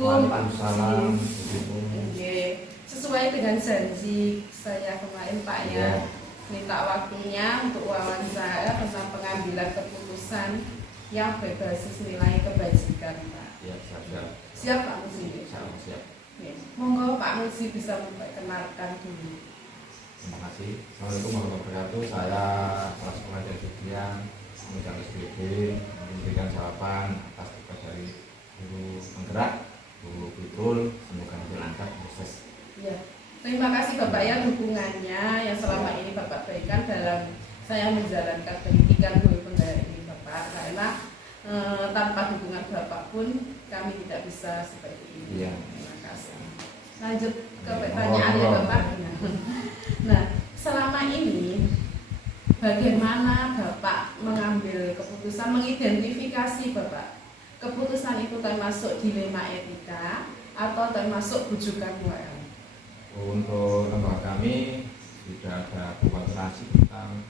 Assalamualaikum Pak Waalaikumsalam. Oke. Sesuai dengan janji saya kemarin Pak ya, minta waktunya untuk wawancara tentang pengambilan keputusan yang berbasis nilai kebajikan Pak. Ya, siap. Siap Pak Musi? Siap. Oke. Monggo Pak Musi bisa memperkenalkan dulu. Terima kasih. Assalamualaikum warahmatullahi wabarakatuh. Saya Kepala Sekolah Judian, Kementerian SPB, memberikan jawaban atas tugas dari guru penggerak, guru Fitrul. Semoga lancar proses. Ya. Terima kasih Bapak ya dukungannya yang selama ini Bapak berikan dalam saya menjalankan pendidikan guru penggerak ini Bapak, karena tanpa dukungan Bapak pun kami tidak bisa seperti ini. Iya. Terima kasih. Lanjut ke pertanyaan ya Bapak. Nah, selama ini bagaimana Bapak mengambil keputusan, mengidentifikasi Bapak keputusan itu termasuk dilema etika atau termasuk rujukan moral? Untuk lembaga kami tidak ada kualifikasi tentang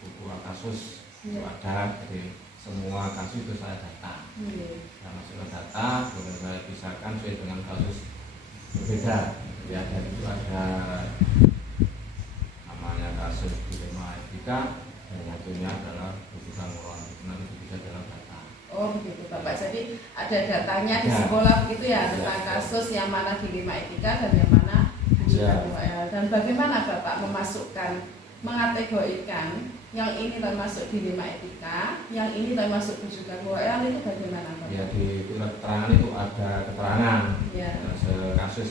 buku kasus itu ada, jadi semua kasus itu saya data. Saya masukkan data, kemudian saya pisahkan sesuai dengan kasus berbeda. Jadi ada namanya kasus dilema etika, dan yang satunya adalah rujukan moral. Nanti itu bisa dalam data. Oh begitu Bapak, jadi ada datanya di sekolah begitu ya tentang kasus yang mana dilema etika dan yang mana rujukan moral. Dan bagaimana Bapak memasukkan, mengategorikan yang ini termasuk dilema etika, yang ini termasuk rujukan moral, itu bagaimana Bapak? Ya, di surat keterangan itu ada keterangan kasus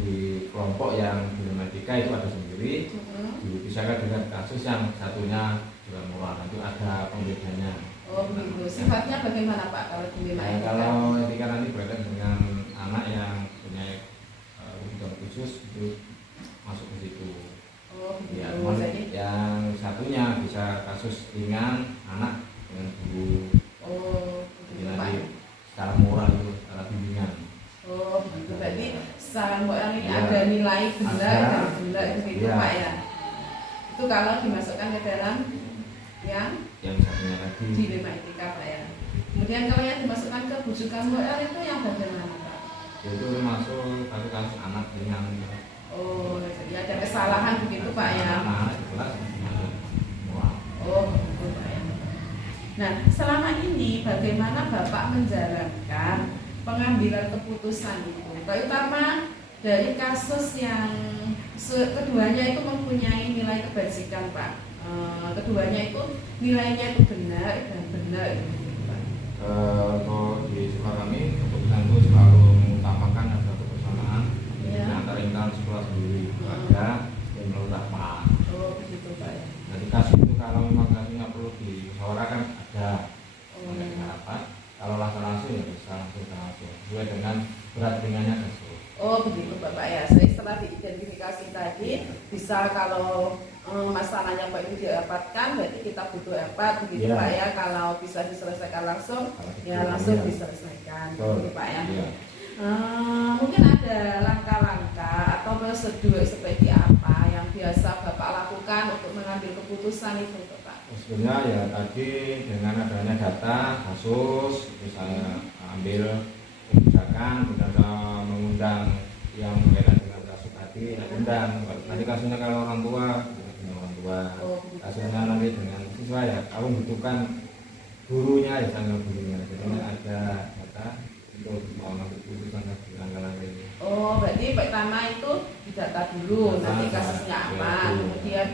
di kelompok yang dilema etika itu ada sendiri, dipisahkan dengan kasus yang satunya juga moral, itu ada pembedanya. Oh begitu. Sifatnya bagaimana Pak kalau dilema etika? Kalau etika nanti berkaitan dengan anak yang punya kebutuhan khusus itu masuk ke situ. Oh begitu. Ya, Jadi yang satunya bisa kasus ringan anak dengan guru. Oh begitu Pak. Secara moral itu secara bimbingan. Oh begitu. Berarti secara moral ini ada nilai benar dan benar begitu Pak ya. Itu kalau dimasukkan ke dalam yang satunya tadi dilema etika Pak ya. Kemudian kalau yang dimasukkan ke rujukan moral itu yang bagaimana Pak? Itu masuk kasus anak ringan. Oh, jadi ada kesalahan begitu Pak ya. Oh, begitu Pak ya. Nah, selama ini bagaimana Bapak menjalankan pengambilan keputusan itu, terutama dari kasus yang keduanya itu mempunyai nilai kebajikan Pak. Keduanya itu nilainya itu benar dan benar gitu, Pak. Kalau di sekolah kami keputusan itu selalu mengutamakan ada kebersamaan antara internal sekolah sendiri, ada yang melurah. Oh begitu Pak ya. Jadi kasus itu kalau memang kasusnya perlu dimusyawarahkan ada rapat. Kalau langsung ya bisa langsung sesuai dengan berat ringannya kasus. Oh begitu Bapak ya. Jadi setelah diidentifikasi tadi bisa kalau masalahnya Pak itu dirapatkan, berarti kita butuh rapat begitu Pak ya. Kalau bisa diselesaikan langsung, ya langsung diselesaikan begitu Pak ya. Mungkin ada langkah-langkah atau prosedur seperti apa yang biasa Bapak lakukan untuk mengambil keputusan itu Bapak? Sebenarnya ya tadi dengan adanya data kasus itu saya ambil kebijakan, kemudian saya mengundang yang berkaitan dengan kasus tadi, undang. Nanti kasusnya kalau orang tua kasusnya nanti dengan siswa ya, kalau membutuhkan gurunya ya sama gurunya. Jadi ada data untuk mengambil keputusan di langkah-langkah ini. Oh, berarti pertama itu didata dulu, nanti kasusnya apa, kemudian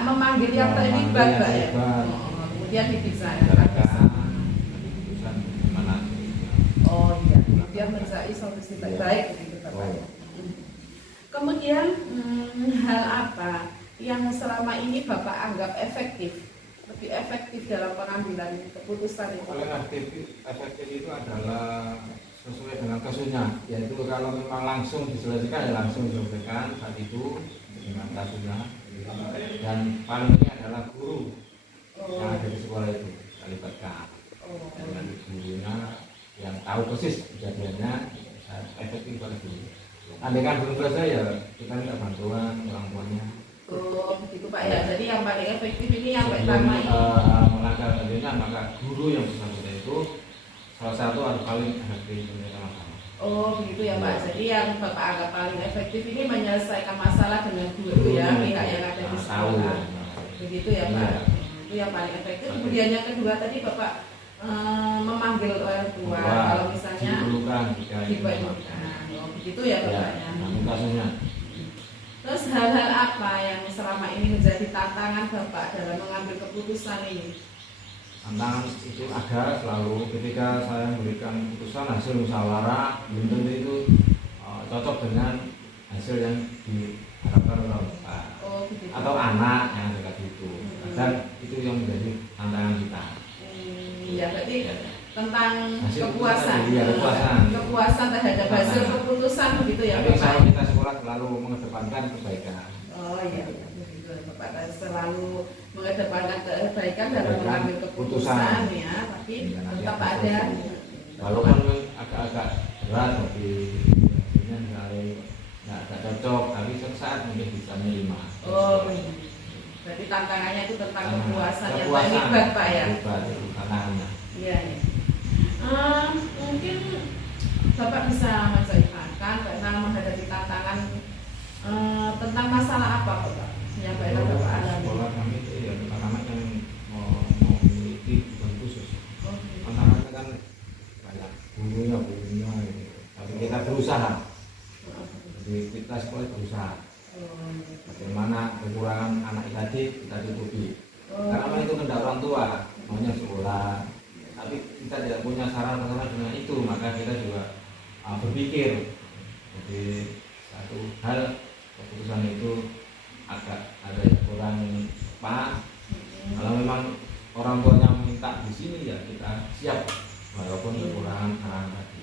memanggil yang terlibat Pak ya. Kemudian dibicarakan keputusan bagaimana. Oh iya, kemudian mencari solusi terbaik begitu Bapak ya. Kemudian hal apa yang selama ini Bapak anggap lebih efektif dalam pengambilan keputusan itu? Paling efektif itu adalah sesuai dengan kasusnya, yaitu kalau memang langsung diselesaikan ya langsung diselesaikan saat itu dengan kasusnya. Dan paling ini adalah guru yang ada di sekolah itu libatkan dengan gurunya yang tahu persis kejadiannya, efektif pada guru. Andai kan belum selesai ya kita minta bantuan orang tuanya. Oh begitu Pak ya. Jadi yang paling efektif ini yang pertama melangkah selanjutnya maka guru yang bersangkutan itu salah satu atau paling efektif sama-sama. Oh begitu ya Pak. Jadi yang Bapak anggap paling efektif ini menyelesaikan masalah dengan guru ya, pihak yang ada di sekolah. Begitu ya Pak. Itu yang paling efektif. Kemudian yang kedua tadi Bapak memanggil orang tua. Kalau misalnya diperlukan. Oh begitu ya Bapaknya. Kasusnya. Terus hal-hal apa yang selama ini menjadi tantangan Bapak dalam mengambil keputusan ini? Tantangan itu ada selalu ketika saya memberikan keputusan hasil musyawarah belum tentu itu cocok dengan hasil yang diharapkan oleh Bapak atau anak yang dekat itu. Dan itu yang menjadi tantangan kita. Iya berarti tentang hasil kepuasan, kepuasan terhadap hasil keputusan begitu ya Bapak. Bapak. Kita sekolah selalu mengedepankan kebaikan. Oh iya, begitu Bapak selalu mengedepankan kebaikan dalam mengambil keputusan ya, tapi tetap ada. Walaupun agak-agak berat tapi hasilnya nggak cocok, tapi saat mungkin bisa menerima. Oh iya. Berarti tantangannya itu tentang kepuasan yang hebat Pak ya. Hebat itu tantangannya. Iya. Ya. Mungkin Bapak bisa menceritakan karena menghadapi tantangan tentang masalah apa Bapak yang Bapak alami? Sekolah kami itu ya anak yang mau memiliki kebutuhan khusus. Tantangannya kan banyak gurunya gitu. Tapi kita berusaha. Jadi kita sekolah berusaha. Bagaimana kekurangan anak tadi kita tutupi. Karena itu kehendak orang tua maunya sekolah. Tapi kita tidak punya saran bersama dengan itu, maka kita juga berpikir. Jadi satu hal keputusan itu agak ada yang kurang pas. Kalau memang orang tuanya minta di sini ya kita siap walaupun kekurangan saran tadi.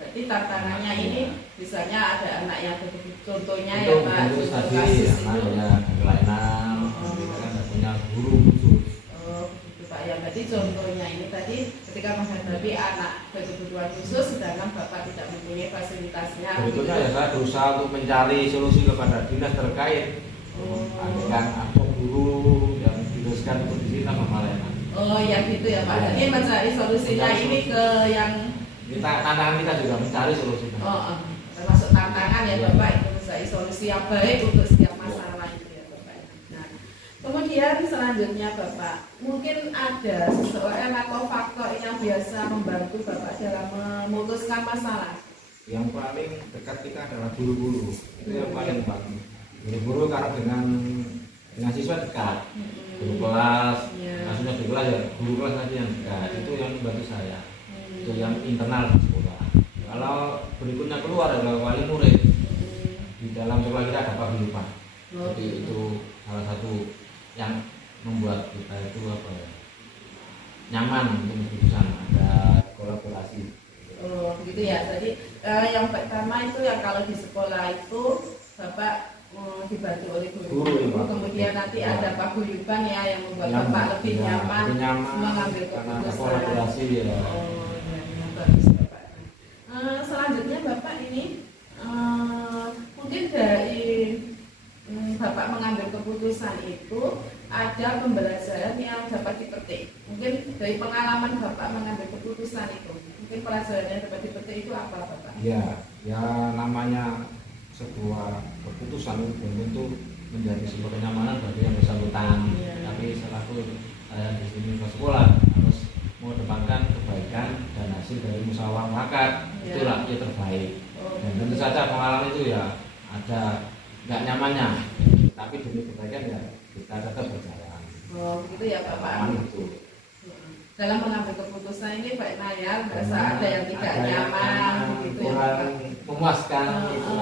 Berarti tantangannya ini misalnya ada anak yang contohnya itu, ya Pak, itu tadi kasus itu ada kelainan, kita kan tidak punya guru khusus. Begitu Pak ya. Berarti contohnya ini tadi ketika menghadapi anak berkebutuhan khusus sedangkan Bapak tidak mempunyai fasilitasnya. Sebetulnya ya saya berusaha untuk mencari solusi kepada dinas terkait. Kan ada guru yang diteruskan untuk di sini sama lain. Oh ya gitu ya Pak. Jadi mencari solusinya ini ke yang tantangan kita juga mencari solusinya. Termasuk tantangan ya Bapak itu mencari solusi yang baik untuk setiap masalah itu ya Bapak. Nah, kemudian selanjutnya Bapak, mungkin ada seseorang atau faktor yang biasa membantu Bapak dalam memutuskan masalah. Yang paling dekat kita adalah guru-guru. Itu yang paling penting. Guru-guru karena dengan siswa dekat. Guru kelas, maksudnya di kelas ya guru kelas saja yang dekat. Itu yang membantu saya. Itu yang internal di sekolah. Kalau berikutnya keluar adalah wali murid. Di dalam sekolah kita ada paguyuban. Jadi itu salah satu yang membuat kita itu apa ya, nyaman untuk keputusan, ada kolaborasi. Oh begitu ya. Jadi yang pertama itu yang kalau di sekolah itu Bapak dibantu oleh guru. Kemudian nanti ada paguyuban ya yang membuat Bapak lebih nyaman mengambil keputusan. Kolaborasi ya. Bagus Bapak. Selanjutnya Bapak ini mungkin dari Bapak mengambil keputusan itu ada pembelajaran yang dapat dipetik. Mungkin dari pengalaman Bapak mengambil keputusan itu, mungkin pelajaran yang dapat dipetik itu apa Bapak? Ya namanya sebuah keputusan itu belum tentu menjadi sebuah kenyamanan bagi yang bersangkutan. Tapi selaku saya di sini ke sekolah harus mengedepankan kebaikan dan hasil dari musyawarah mufakat itulah yang terbaik. Dan tentu saja pengalaman itu ya ada nggak nyamannya, tapi demi kebaikan ya kita tetap berjalan. Oh begitu ya Bapak. Itu. Dalam mengambil keputusan ini Pak Nayal merasa ada yang tidak nyaman begitu ya Bapak. Memuaskan itu.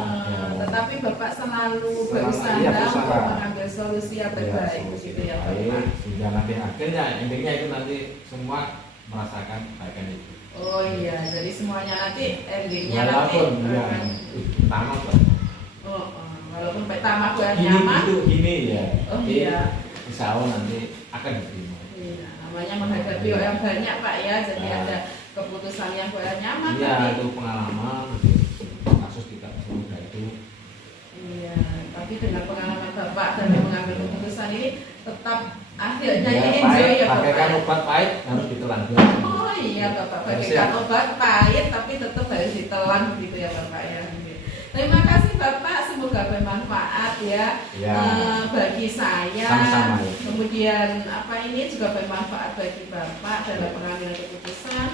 Tetapi Bapak selalu berusaha untuk mengambil solusi yang terbaik begitu ya Bapak. Sehingga nanti akhirnya intinya itu nanti semua merasakan kebaikan itu. Oh iya, jadi semuanya nanti endingnya walaupun nanti utama Pak. Walaupun pertama kurang nyaman. Gini ya. Oh iya. Insya Allah nanti akan diterima. Iya, namanya menghadapi orang banyak Pak ya, jadi ada keputusan yang kurang nyaman. Iya, itu pengalaman. Kasus tidak semudah itu. Iya, tapi dengan pengalaman Bapak dalam mengambil keputusan ini tetap akhirnya ini enjoy ya Bapak. Pakaikan obat pahit harus ditelan. Oh iya Bapak, Harus bagikan obat pahit tapi tetap harus ditelan begitu ya Bapak ya. Terima kasih Bapak, semoga bermanfaat ya, Ya. bagi saya. Sama-sama, ya. Kemudian apa ini juga bermanfaat bagi Bapak dalam pengambilan keputusan,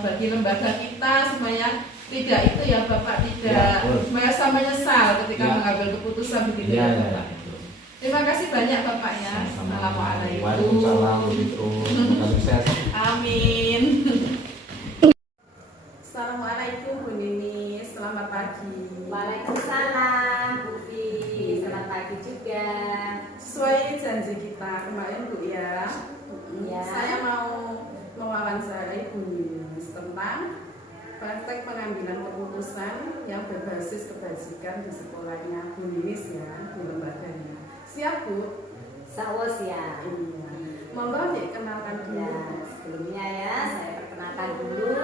bagi lembaga kita semuanya. Tidak itu ya Bapak, tidak Ya, merasa menyesal ketika Ya. mengambil keputusan begitu Ya, ya ya, Bapak. Terima kasih banyak Bapak ya. Assalamualaikum. Waalaikumsalam. Begitu. Semoga sukses. Amin. Assalamualaikum Bu Nini, selamat pagi. Waalaikumsalam Bu Fi, selamat pagi juga. Sesuai janji kita kemarin Bu ya, Ya. saya mau mewawancarai Bu Nini tentang praktek pengambilan keputusan yang berbasis kebajikan di sekolahnya Bu Ninis ya, di lembaganya. Siap Bu? Sawos ya. Iya. Monggo dikenalkan dulu. Ya, sebelumnya ya saya perkenalkan dulu.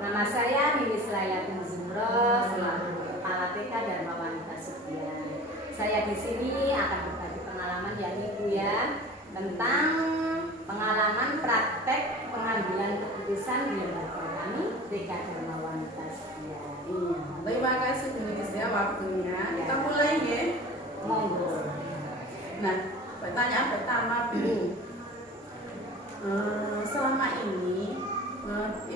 Nama saya Ninis Layatun Zumro, selaku Kepala TK Dharma Wanita Sugian. Saya di sini akan berbagi pengalaman ya Ibu ya, tentang pengalaman praktek pengambilan keputusan di lembaga kami TK Dharma Wanita Sugian. Iya. Terima kasih Bu Ninis ya waktunya. Kita mulai ya. Monggo. Nah, pertanyaan pertama Bu, selama ini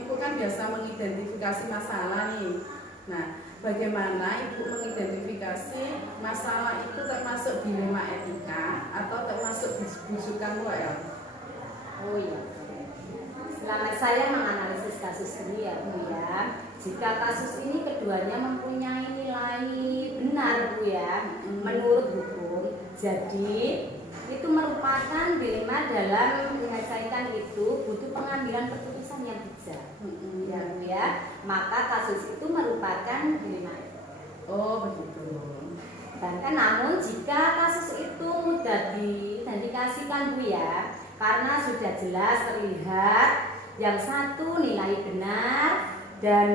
Ibu kan biasa mengidentifikasi masalah nih. Nah, bagaimana Ibu mengidentifikasi masalah itu termasuk dilema etika atau termasuk bujukan moral? Oh iya. Selama saya menganalisis kasus ini ya Bu ya, jika kasus ini keduanya mempunyai nilai benar Bu ya, menurut hukum, jadi itu merupakan dilema dalam menyelesaikan itu butuh pengambilan keputusan yang bijak ya Bu ya, maka kasus itu merupakan dilema. Oh begitu. Bahkan namun jika kasus itu mudah diidentifikasikan Bu ya, karena sudah jelas terlihat yang satu nilai benar dan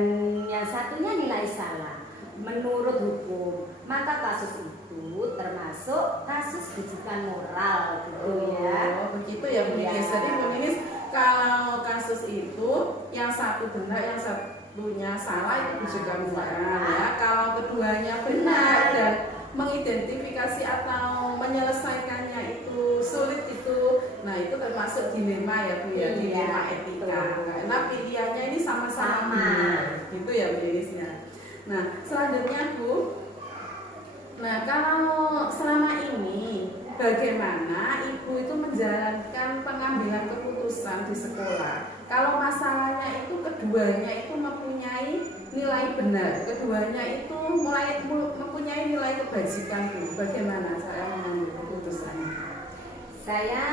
yang satunya nilai salah menurut hukum, maka kasus itu termasuk kasus bujukan moral gitu ya. Oh begitu ya Bu Ninis. Jadi Bu Ninis, kalau kasus itu yang satu benar, yang satunya salah itu bujukan moral ya. Kalau keduanya benar dan mengidentifikasi atau menyelesaikannya itu sulit itu, nah itu termasuk dilema ya Bu ya, dilema etika. Karena pilihannya ini sama-sama benar, gitu ya Bu Ninisnya. Nah selanjutnya Bu, nah kalau selama ini bagaimana Ibu itu menjalankan pengambilan keputusan di sekolah? Kalau masalahnya itu keduanya itu mempunyai nilai benar, keduanya itu mempunyai nilai kebajikan Bu, bagaimana saya mengambil keputusannya? Saya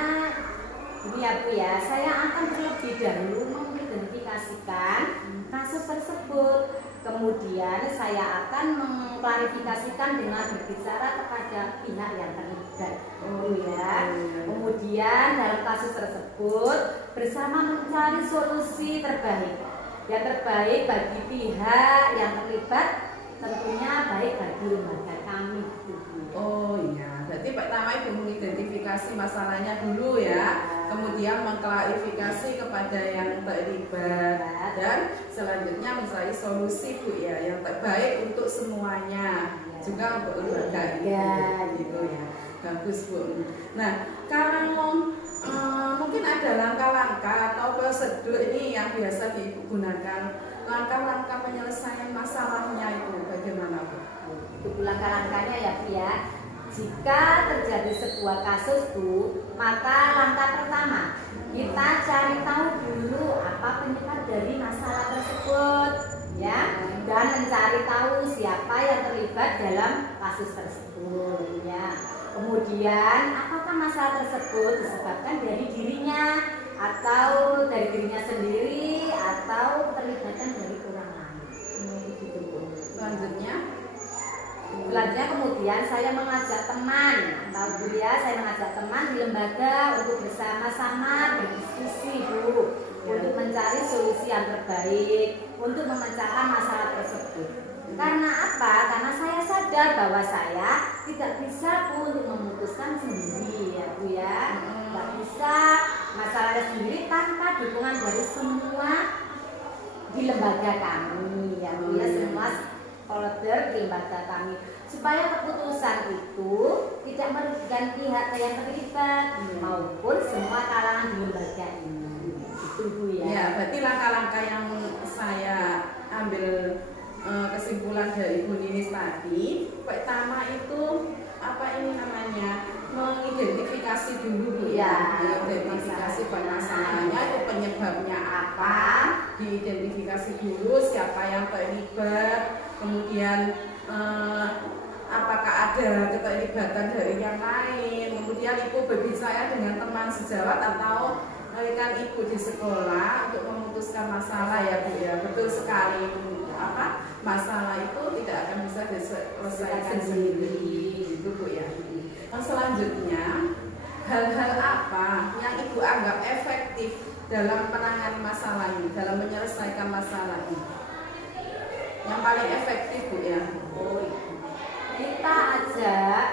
ini ya Bu ya, saya akan terlebih dahulu mengidentifikasikan kasus tersebut. Kemudian saya akan mengklarifikasikan dengan berbicara kepada pihak yang terlibat. Oh ya. Kemudian dalam kasus tersebut bersama mencari solusi terbaik. Yang terbaik bagi pihak yang terlibat, tentunya baik bagi lembaga kami. Oh iya, berarti pertama Ibu mengidentifikasi masalahnya dulu ya, kemudian mengklarifikasi kepada yang terlibat dan selanjutnya mencari solusi Bu ya, yang terbaik untuk semuanya, juga untuk lembaga ini gitu ya. Bagus Bu. Nah, kalau mungkin ada langkah-langkah atau prosedur ini yang biasa digunakan, langkah-langkah penyelesaian masalahnya itu bagaimana Bu? Itu langkah-langkahnya ya Bu ya. Jika terjadi sebuah kasus Bu, maka langkah pertama kita cari tahu dulu apa penyebab dari masalah tersebut ya, dan mencari tahu siapa yang terlibat dalam kasus tersebut ya. Kemudian apakah masalah tersebut disebabkan dari dirinya atau dari dirinya sendiri atau terlibatan dari orang lain. Begitu Bu. Selanjutnya Kemudian saya mengajak teman, tahu Bu ya, saya mengajak teman di lembaga untuk bersama-sama berdiskusi Bu, untuk mencari solusi yang terbaik untuk memecahkan masalah tersebut. Karena apa? Karena saya sadar bahwa saya tidak bisa Bu untuk memutuskan sendiri ya Bu ya, tidak bisa masalahnya sendiri tanpa dukungan dari semua di lembaga kami, ya Bu ya, semua stakeholder di lembaga kami, supaya keputusan itu tidak merugikan pihak yang terlibat maupun semua kalangan di lembaga ini. Itu Bu ya. Ya, berarti langkah-langkah yang saya ambil kesimpulan dari Bu Ninis tadi, pertama itu apa ini namanya, mengidentifikasi dulu Bu ya, mengidentifikasi permasalahannya, itu penyebabnya apa, diidentifikasi dulu siapa yang terlibat, kemudian apakah ada keterlibatan dari yang lain, kemudian ibu berbicara dengan teman sejawat atau rekan ibu di sekolah untuk memutuskan masalah ya Bu ya. Betul sekali, apa masalah itu tidak akan bisa diselesaikan sendiri itu Bu ya. Selanjutnya, hal-hal apa yang ibu anggap efektif dalam penanganan masalah ini, dalam menyelesaikan masalah ini? Yang paling efektif Bu ya. Kita ajak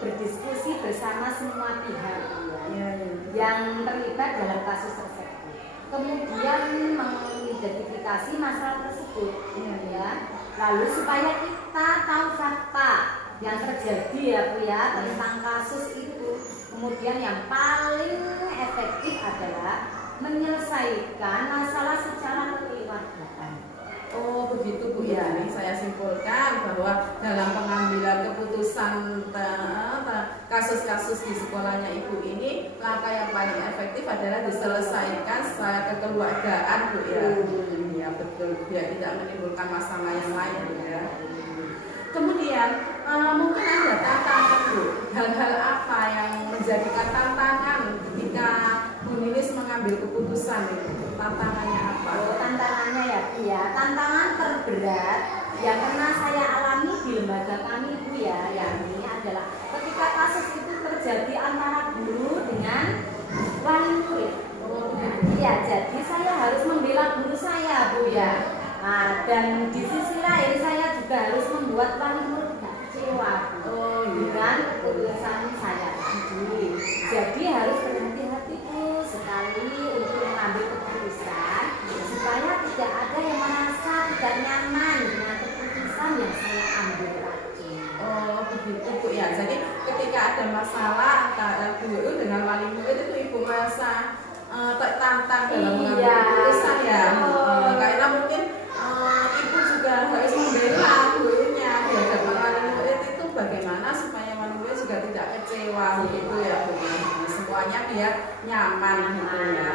berdiskusi bersama semua pihak ya, yang terlibat dalam kasus tersebut. Kemudian mengidentifikasi masalah tersebut ya. Lalu supaya kita tahu fakta yang terjadi ya Bu ya tentang kasus itu. Kemudian yang paling efektif adalah menyelesaikan masalah secara kekeluargaan. Oh begitu Bu ya. Ini saya simpulkan bahwa dalam pengambilan keputusan kasus-kasus di sekolahnya ibu ini, langkah yang paling efektif adalah diselesaikan secara kekeluargaan Bu ya. Ya betul, biar tidak menimbulkan masalah yang lain Bu ya. Kemudian mungkin ada tantangan Bu, hal-hal apa yang menjadikan tantangan ketika Bu Ninis mengambil keputusan itu? Tantangannya apa? Oh, tantangannya ya Bu ya, tantangan terberat yang pernah saya alami di lembaga kami Bu ya, yang ini adalah ketika kasus itu terjadi antara guru dengan wali murid. Iya, jadi saya harus membela guru saya Bu ya. Nah, dan di sisi lain saya juga harus membuat wali murid tidak kecewa dengan keputusan saya sendiri. Jadi harus berhati-hati Bu sekali untuk mengambil keputusan supaya tidak ada yang merasa tidak nyaman dengan keputusan yang saya ambil tadi. Oh begitu Bu ya. Jadi ketika ada masalah antara guru dengan wali murid itu ibu merasa tertantang dalam mengambil keputusan ya. Karena mungkin ibu juga harus membela gurunya di hadapan wali murid itu bagaimana supaya wali murid juga tidak kecewa gitu ya Bu. Semuanya biar nyaman gitu ya.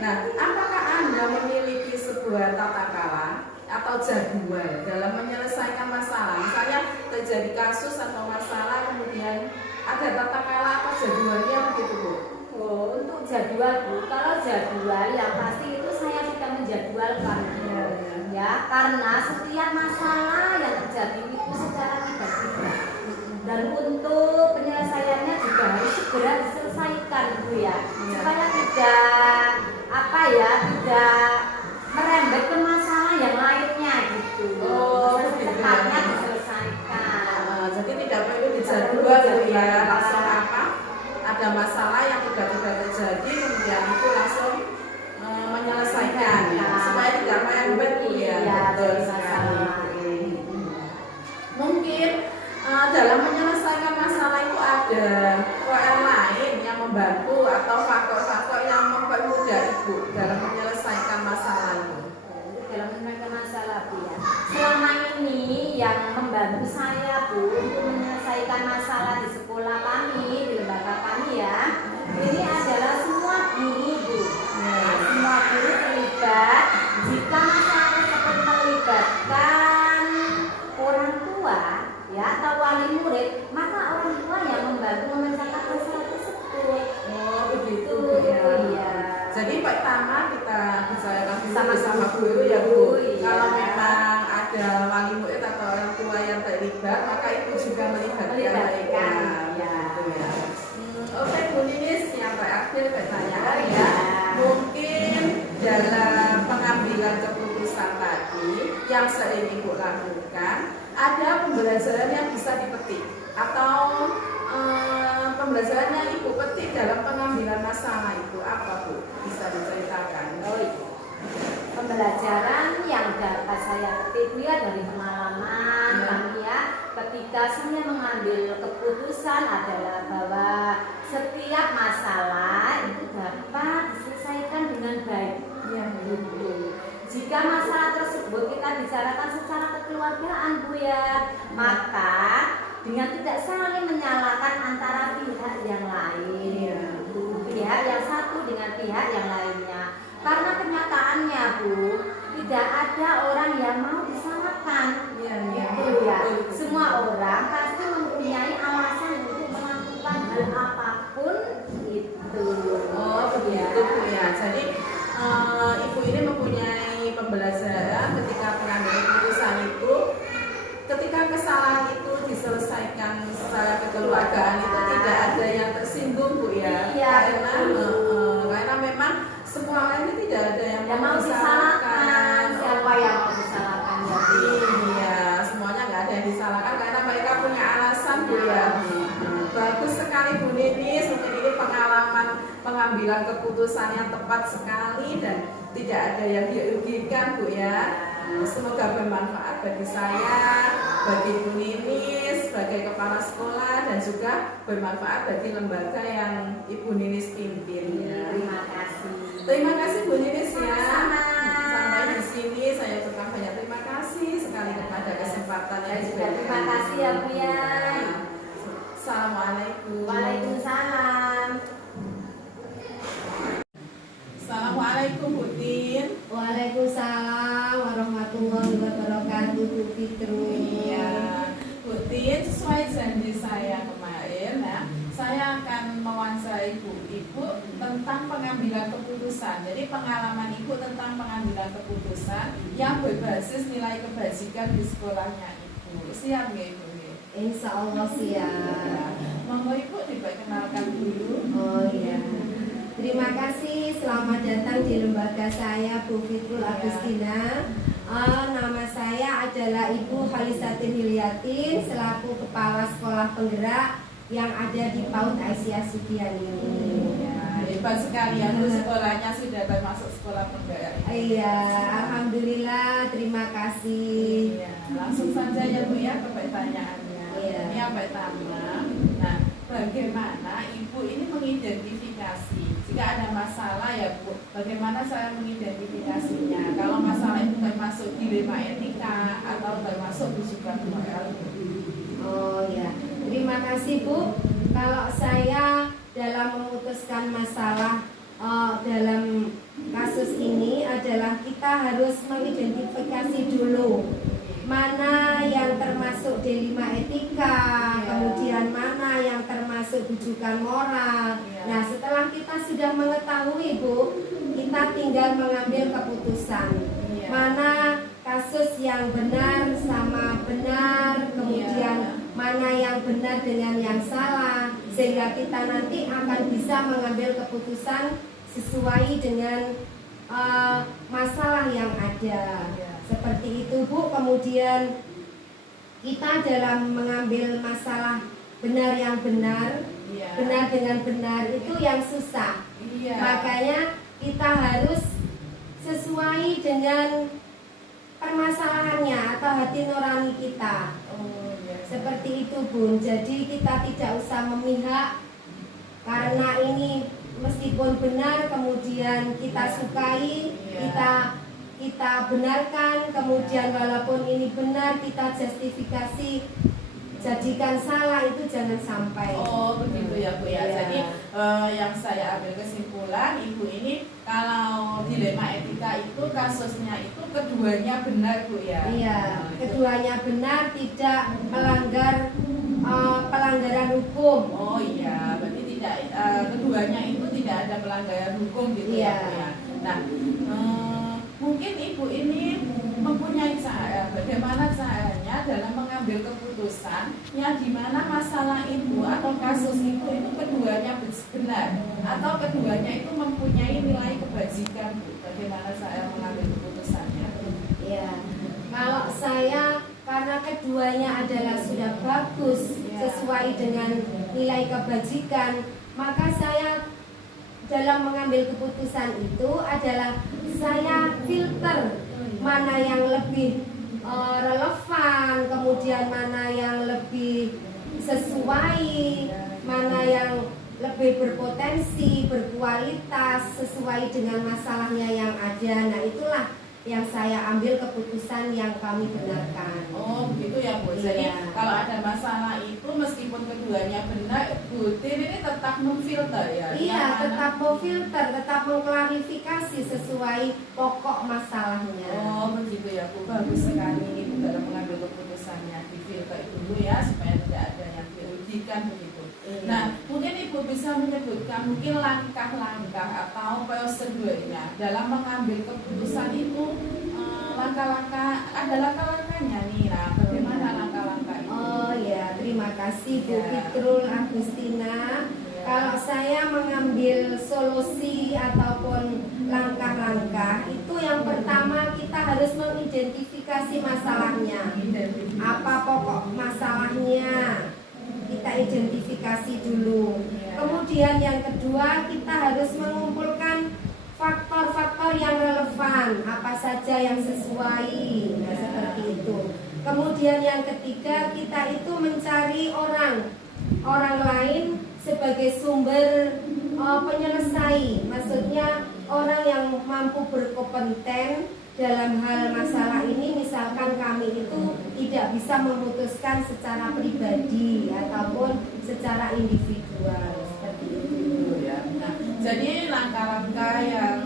Nah, apakah Anda memiliki sebuah tata cara atau jadwal dalam menyelesaikan masalah? Misalnya terjadi kasus atau masalah, kemudian ada tata cara atau jadwalnya begitu Bu? Oh, untuk jadwal Bu, kalau jadwal yang pasti itu saya tidak menjadwalkan ya, karena setiap masalah yang terjadi itu secara tiba-tiba dan untuk penyelesaiannya juga harus segera diselesaikan Bu ya, supaya tidak tidak merembet ke masalah yang lainnya gitu. Secepatnya diselesaikan. Jadi tidak perlu dijadwal ya, langsung ada masalah yang tiba-tiba terjadi kemudian itu langsung menyelesaikan ya, supaya tidak merembet ya. Betul sekali. Mungkin dalam menyelesaikan masalah itu ada orang lain yang membantu atau faktor-faktor yang mempermudah ibu dalam menyelesaikan masalah itu. Dalam menyelesaikan masalah Bu ya, selama ini yang membantu saya Bu untuk menyelesaikan masalah di sekolah kami, di lembaga kami ya, ini adalah semua guru Bu. Semua guru terlibat. Jika masalah tersebut melibatkan orang tua ya atau wali murid, maka orang tua yang membantu memecahkan masalah tersebut. Oh begitu ya. Iya. Jadi pertama kita bicarakan sama guru ya Bu. Kalau memang ada wali murid atau orang tua yang terlibat, maka ibu juga melibatkan mereka. Ya. Oke Bu Ninis, yang terakhir pertanyaan ya. Mungkin dalam pengambilan keputusan tadi yang sering ibu lakukan, ada pembelajaran yang bisa dipetik atau pembelajarannya Ibu petik dalam pengambilan masalah itu apa Bu? Bisa diceritakan? Oh iya. Pembelajaran yang dapat saya petik ya dari pengalaman kami ya, ketika saya mengambil keputusan adalah bahwa setiap masalah itu dapat diselesaikan dengan baik. Iya. Gitu. Jika masalah tersebut kita bicarakan secara kekeluargaan Bu ya, maka dengan tidak saling menyalahkan antara pihak yang lain, pihak yang satu dengan pihak yang lainnya. Karena kenyataannya Bu, tidak ada orang yang mau disalahkan. Gitu ya. Semua orang pasti mempunyai alasan untuk melakukan hal apapun itu. Oh begitu Bu ya. Jadi Ibu ini mempunyai pembelajaran ketika pengambilan keputusan itu, ketika kesalahan itu diselesaikan secara kekeluargaan itu tidak ada yang tersinggung Bu ya. Iya, Karena memang semua orang ini tidak ada yang mau disalahkan. Siapa yang mau disalahkan ya? Iya, semuanya nggak ada yang disalahkan karena mereka punya alasan Bu ya. Bagus sekali Bu Ninis, mungkin ini pengalaman pengambilan keputusan yang tepat sekali dan tidak ada yang dirugikan Bu ya. Semoga bermanfaat bagi saya, bagi Bu Ninis, sebagai kepala sekolah dan juga bermanfaat bagi lembaga yang Ibu Ninis pimpin ya. Terima kasih. Terima kasih Bu Ninis ya. Sama-sama. Sampai di sini saya ucapkan banyak terima kasih sekali kepada kesempatan yang diberikan. Terima kasih ya Bu ya. Assalamualaikum. Waalaikumsalam. Assalamualaikum Bu Tin. Waalaikumsalam warahmatullahi wabarakatuh, Bu Fitri. Iya, Bu Tin, sesuai janji saya kemarin ya, saya akan mewawancarai Ibu tentang pengambilan keputusan. Jadi pengalaman Ibu tentang pengambilan keputusan yang berbasis nilai kebajikan di sekolahnya Ibu. Siap nggak Ibu? Insya Allah siap. Monggo Ibu diperkenalkan dulu. Oh iya. Terima kasih, selamat datang di lembaga saya, Bu Fitrul Agustina. Nama saya adalah Ibu Halisatin Hilyatin, selaku Kepala Sekolah Penggerak yang ada di PAUD Aisyah Sudiani. Ya, hebat sekali ya Bu, sekolahnya sudah termasuk sekolah penggerak. Iya, alhamdulillah, terima kasih. Iya, langsung saja ya Bu ya ke pertanyaannya. Iya. Yang pertama, nah bagaimana Ibu ini mengidentifikasi jika ada masalah ya Bu, bagaimana saya mengidentifikasinya? Kalau masalah itu termasuk dilema etika atau termasuk bujukan moral? Oh ya, terima kasih Bu. Kalau saya dalam memutuskan masalah dalam kasus ini adalah kita harus mengidentifikasi dulu mana yang termasuk dilema etika, kemudian mana yang termasuk bujukan moral. Nah, setelah kita sudah mengetahui Bu, kita tinggal mengambil keputusan mana kasus yang benar sama benar, kemudian mana yang benar dengan yang salah, sehingga kita nanti akan bisa mengambil keputusan sesuai dengan masalah yang ada. Seperti itu Bu. Kemudian kita dalam mengambil masalah benar yang benar, benar dengan benar itu yang susah. Makanya kita harus sesuai dengan permasalahannya atau hati nurani kita. Seperti itu Bun. Jadi kita tidak usah memihak karena ini meskipun benar kemudian kita sukai, kita benarkan, kemudian walaupun ini benar kita justifikasi, jadikan salah, itu jangan sampai. Oh begitu ya Bu ya. Jadi yang saya ambil kesimpulan Ibu ini kalau dilema etika itu kasusnya itu keduanya benar Bu ya. Iya, keduanya benar, tidak melanggar pelanggaran hukum. Oh iya, berarti tidak keduanya itu tidak ada pelanggaran hukum gitu ya Bu ya. Nah, mungkin Ibu ini mempunyai cara bagaimana caranya dalam mengambil keputusan yang dimana masalah itu atau kasus itu keduanya benar atau keduanya itu mempunyai nilai kebajikan Bu. Bagaimana saya mengambil keputusannya? Ya, kalau saya karena keduanya adalah sudah bagus sesuai dengan nilai kebajikan, maka saya dalam mengambil keputusan itu adalah saya filter mana yang lebih relevan, kemudian mana yang lebih sesuai, mana yang lebih berpotensi, berkualitas, sesuai dengan masalahnya yang ada. Nah, itulah yang saya ambil keputusan yang kami benarkan. Oh begitu ya Bu. Jadi Iya. kalau ada masalah itu meskipun keduanya benar, Bu Tin ini tetap memfilter ya? Iya, Yang mana- tetap memfilter, tetap mengklarifikasi sesuai pokok masalahnya. Oh begitu ya Bu, bagus sekali Ibu dalam mengambil keputusannya, difilter dulu ya supaya tidak ada yang dirugikan begitu. Iya. Nah mungkin Ibu bisa menyebutkan mungkin langkah-langkah atau prosedurnya dalam mengambil keputusan itu, langkah-langkah, ada langkah-langkahnya nih. Nah bagaimana langkah-langkah itu? Oh ya, terima kasih Bu Ya. Fitrul Agustina. Ya. Kalau saya mengambil solusi ataupun langkah-langkah, itu yang pertama kita harus mengidentifikasi masalahnya. Apa pokok masalahnya? Kita identifikasi dulu. Ya. Kemudian yang kedua, kita harus mengumpulkan faktor-faktor yang relevan, apa saja yang sesuai. Nah, seperti itu. Kemudian yang ketiga, kita itu mencari orang lain sebagai sumber penyelesai. Maksudnya orang yang mampu berkompeten dalam hal masalah ini. Misalkan kami itu tidak bisa memutuskan secara pribadi ataupun secara individual, seperti itu. Ya. Nah, jadi langkah-langkah yang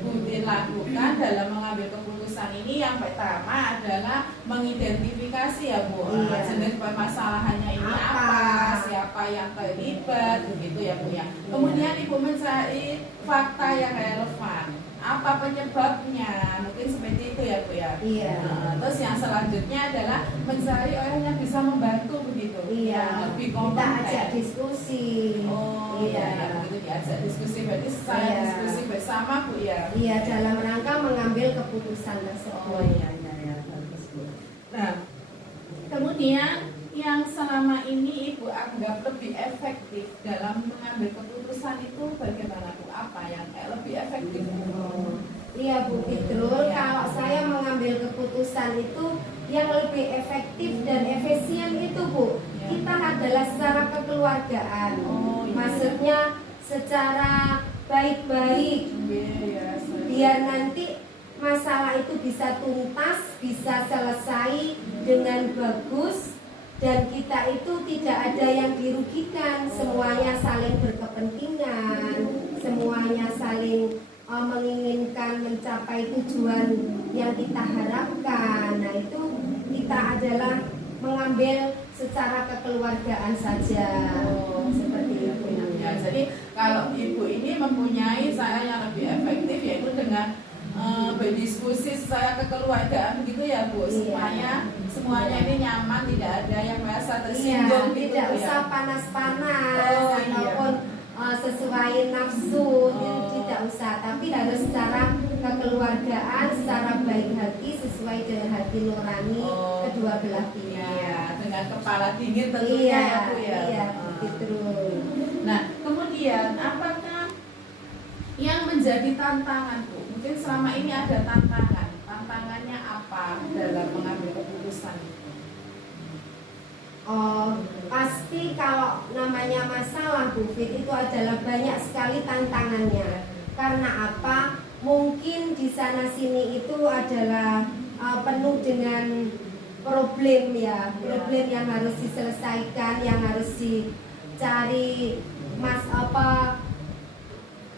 Butin lakukan dalam mengambil keputusan ini yang pertama adalah mengidentifikasi ya Bu, Iya. jenis permasalahannya ini Apa? apa, siapa yang terlibat, begitu ya Bu ya. Kemudian Ibu mencari fakta yang relevan, apa penyebabnya, mungkin seperti itu ya Bu ya. Iya. Nah, terus yang selanjutnya adalah mencari orang yang bisa membantu begitu, Iya. yang lebih Kita kompeten. ajak diskusi. Oh iya, ya, begitu diajak diskusi, berarti saya Iya. diskusi bersama Bu ya. Iya, dalam rangka mengambil keputusan tersebut. Oh iya, bagus Bu. Nah, kemudian yang selama ini Ibu anggap lebih efektif dalam mengambil keputusan itu bagaimana Bu? Apa yang lebih efektif? Iya Bu Fitrul, Iya. kalau saya mengambil keputusan itu yang lebih efektif dan efisien itu Bu, Iya. kita adalah secara kekeluargaan. Oh iya. Maksudnya secara baik-baik, Iya, biar nanti masalah itu bisa tuntas, bisa selesai dengan bagus, dan kita itu tidak ada yang dirugikan. Semuanya saling berkepentingan, semuanya saling menginginkan mencapai tujuan yang kita harapkan. Nah, itu kita adalah mengambil secara kekeluargaan saja. Oh, Seperti itu. Ya, jadi kalau Ibu ini mempunyai cara yang lebih efektif yaitu dengan berdiskusi secara kekeluargaan begitu ya Bu, Iya. supaya semuanya ini nyaman, tidak ada yang merasa Iya, tersinggung gitu tidak Bu, usah ya. panas-panas Oh, iya. ataupun sesuai nafsu, tidak usah, tapi harus secara kekeluargaan, secara baik hati, sesuai dengan hati nurani Oh, kedua belah Iya, pihak. dengan kepala dingin tentunya Iya, ya Bu ya. iya, Ah. begitu. Nah, kemudian apakah yang menjadi tantangan Bu? Mungkin selama ini ada tantangan. Tantangannya apa dalam mengambil keputusan itu? Oh, pasti kalau namanya masalah Bu Fit itu adalah banyak sekali tantangannya. Karena apa? Mungkin di sana sini itu adalah penuh dengan problem ya, problem yang harus diselesaikan, yang harus dicari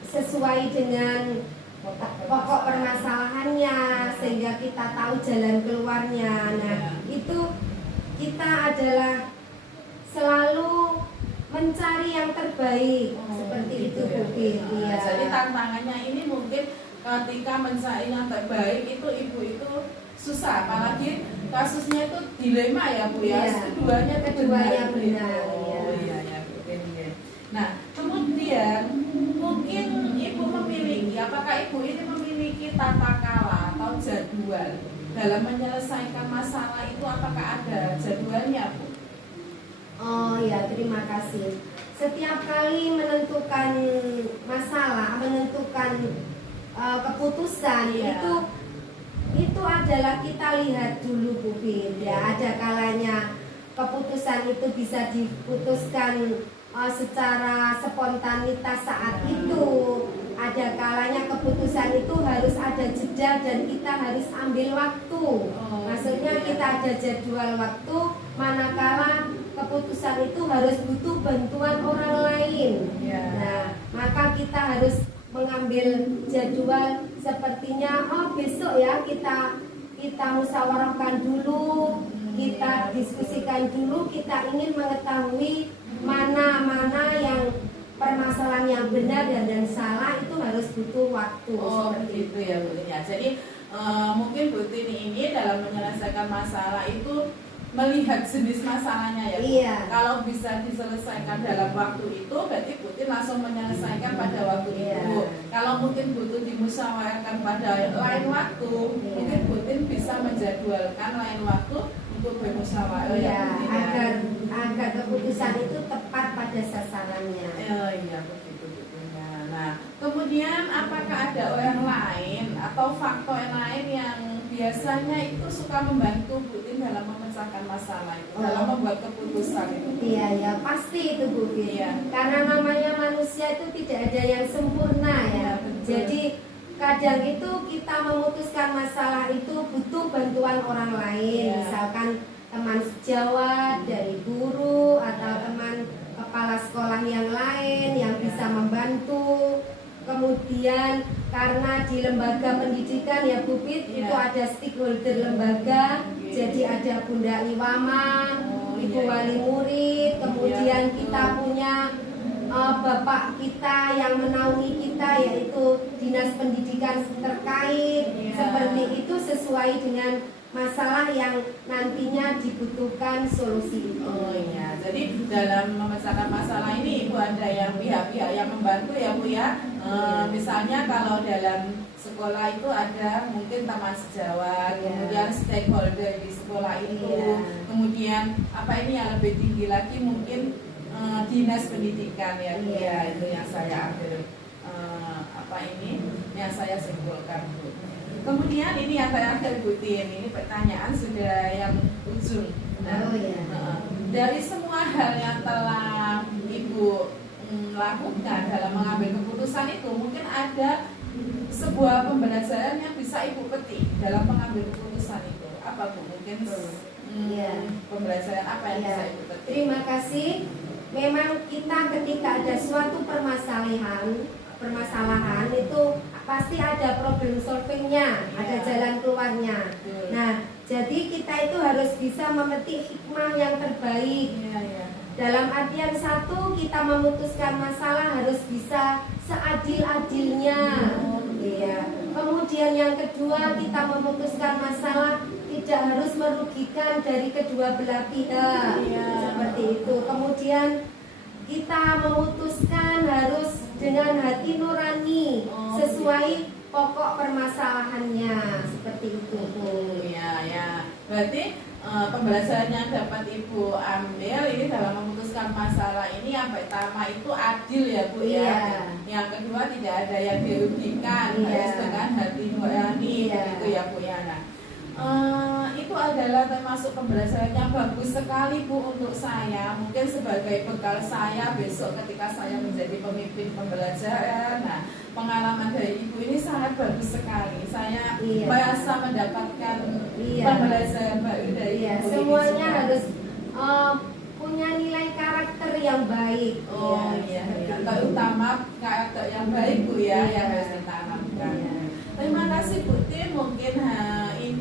sesuai dengan pokok permasalahannya, sehingga kita tahu jalan keluarnya. Nah, itu kita adalah selalu mencari yang terbaik, seperti itu gitu ya. Bu Fit. Nah, Iya. Jadi tantangannya ini mungkin ketika mencari yang terbaik itu Ibu itu susah, apalagi kasusnya itu dilema ya Bu ya. Iya. Keduanya Keduanya benar. benar, Oh, iya. iya ya, mungkin iya. Nah, kemudian mungkin Ibu memiliki, apakah Ibu ini memiliki tata kala atau jadwal dalam menyelesaikan masalah itu apakah ada jadwalnya, Bu? Oh ya, terima kasih. Setiap kali menentukan masalah, menentukan keputusan, Iya. itu adalah kita lihat dulu, Bu Bin. Ya, ada kalanya keputusan itu bisa diputuskan secara spontanitas saat itu. Ada kalanya keputusan itu harus ada jeda dan kita harus ambil waktu. Maksudnya kita ada jadwal waktu, manakala keputusan itu harus butuh bantuan orang lain. Ya. Nah, maka kita harus mengambil jadwal sepertinya, oh besok ya kita musyawarahkan dulu, kita diskusikan dulu, kita ingin mengetahui mana yang permasalahan yang benar dan salah, itu harus butuh waktu. Oh, seperti begitu ya, Bu Tini. Jadi mungkin Bu Tini ini dalam menyelesaikan masalah itu melihat jenis masalahnya ya, Bu. Iya. Kalau bisa diselesaikan dalam waktu itu, berarti Bu Tini langsung menyelesaikan pada waktu Iya. itu. Kalau mungkin butuh dimusyawarahkan pada lain waktu, Iya. mungkin Bu Tini bisa menjadwalkan lain waktu untuk bermusyawarah Iya, ya, Bu Tini, ya. agar keputusan itu tepat pada sasarannya. Iya, begitu betulnya. Nah, kemudian apakah ada orang lain atau faktor lain yang biasanya itu suka membantu Bu Tin dalam memecahkan masalah itu, dalam membuat keputusan itu? Iya, ya pasti itu Bu Bin. Iya. Karena namanya manusia itu tidak ada yang sempurna ya. Iya, betul. Jadi kadang itu kita memutuskan masalah itu butuh bantuan orang lain. Iya. Misalkan teman sejawat dari guru atau Iya. teman kepala sekolah yang lain yang Iya. bisa membantu. Kemudian karena di lembaga pendidikan ya Bu Pit, Iya. itu ada stakeholder lembaga. Oke. Jadi ada Bunda Iwama, Oh, Ibu iya, Wali iya. Murid, kemudian Iya, kita betul. punya bapak kita yang menaungi kita, yaitu dinas pendidikan terkait. Iya. Seperti itu sesuai dengan masalah yang nantinya dibutuhkan solusi itu. Oh iya, jadi dalam memecahkan masalah ini Ibu ada yang pihak-pihak yang membantu ya Bu ya. Misalnya kalau dalam sekolah itu ada mungkin teman sejawat, Iya. kemudian stakeholder di sekolah itu, Iya. kemudian apa ini yang lebih tinggi lagi mungkin dinas pendidikan ya Bu Iya. ya, itu yang saya ambil apa ini yang saya simpulkan Bu. Kemudian ini yang terakhir Bu Tin, ini pertanyaan sudah yang ujung. Nah, Oh iya. dari semua hal yang telah Ibu lakukan dalam mengambil keputusan itu, mungkin ada sebuah pembelajaran yang bisa Ibu petik dalam mengambil keputusan itu. Apa Bu? Mungkin Iya. pembelajaran apa yang Iya. bisa Ibu petik? Terima kasih. Memang kita ketika ada suatu permasalahan itu pasti ada problem solvingnya, Iya. ada jalan keluarnya. Betul. Nah, jadi kita itu harus bisa memetik hikmah yang terbaik. Iya, iya. Dalam artian satu, kita memutuskan masalah harus bisa seadil-adilnya. Iya. Kemudian yang kedua, kita memutuskan masalah tidak harus merugikan dari kedua belah pihak. Iya. Seperti itu. Kemudian kita memutuskan harus dengan hati nurani Oh, sesuai pokok permasalahannya. Seperti itu, Bu. Iya, ya. Berarti pembelajaran yang dapat Ibu ambil ini dalam memutuskan masalah ini yang pertama itu adil ya Bu ya. Iya. Yang kedua tidak ada yang dirugikan, Iya. harus dengan hati nurani Iya. begitu ya Bu ya. Nah, itu adalah termasuk pembelajaran yang bagus sekali Bu untuk saya. Mungkin sebagai bekal saya besok ketika saya menjadi pemimpin pembelajaran. Nah, pengalaman dari Ibu ini sangat bagus sekali. Saya Iya. merasa mendapatkan Iya. pembelajaran baru dari Iya, Ibu ini semuanya semua. harus punya nilai karakter yang baik. Oh iya, iya. Terutama karakter yang baik Bu ya, Iya. yang harus ditanamkan. Iya. Terima kasih Bu Tin, mungkin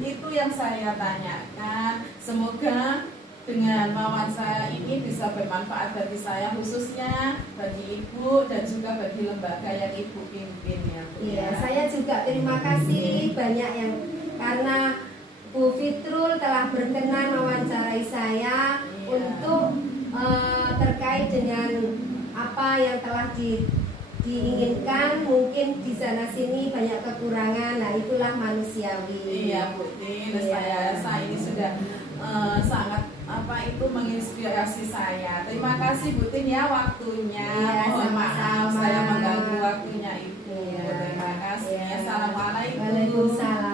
itu yang saya tanyakan. Semoga dengan wawancara ini bisa bermanfaat bagi saya, khususnya bagi Ibu dan juga bagi lembaga yang Ibu pimpin ya Bu. Iya, ya. saya juga terima kasih banyak yang karena Bu Fitrul telah berkenan mewawancarai saya Iya. untuk terkait dengan apa yang telah diinginkan, mungkin di sana sini banyak kekurangan. Nah, itulah manusiawi. Iya Bu Tin, Iya. saya ini sudah sangat menginspirasi saya. Terima kasih Bu Tin ya waktunya. Iya, Mohon maaf sama-sama. saya mengganggu waktunya Ibu. Iya. Terima kasih. Iya. Assalamualaikum. Waalaikumsalam.